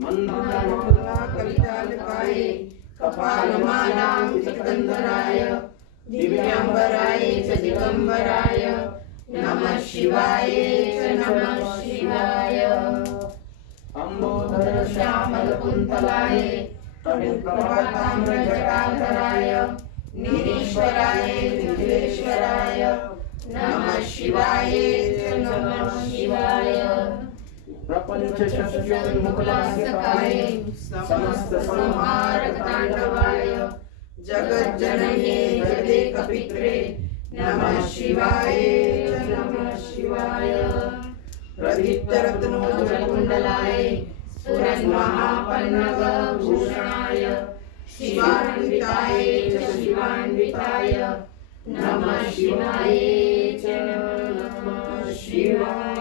मंदाकलितालकाय कपालमालां चितकंधराय दिव्यांबराय च दिगंबराय नमः शिवाय च नमः शिवाय। अंबोधर श्यामल कुंतलाय तमिलप्रभाताम्रजटाधराय निरीश्वराय निखिलेश्वराय नमः शिवाय च नमः शिवाय। प्रपंच शक्त्योन्मुखलासकाय समस्त संहारक तांडवाय जगज्जनने जगदेकपित्रे नमः शिवाय च नमः शिवाय। प्रदीप्तरत्नोज्ज्वलकुण्डलाय स्फुरन्महापन्नगभूषणाय शिवान्विताय च शिवान्विताय नमः शिवाय च नमः शिवाय।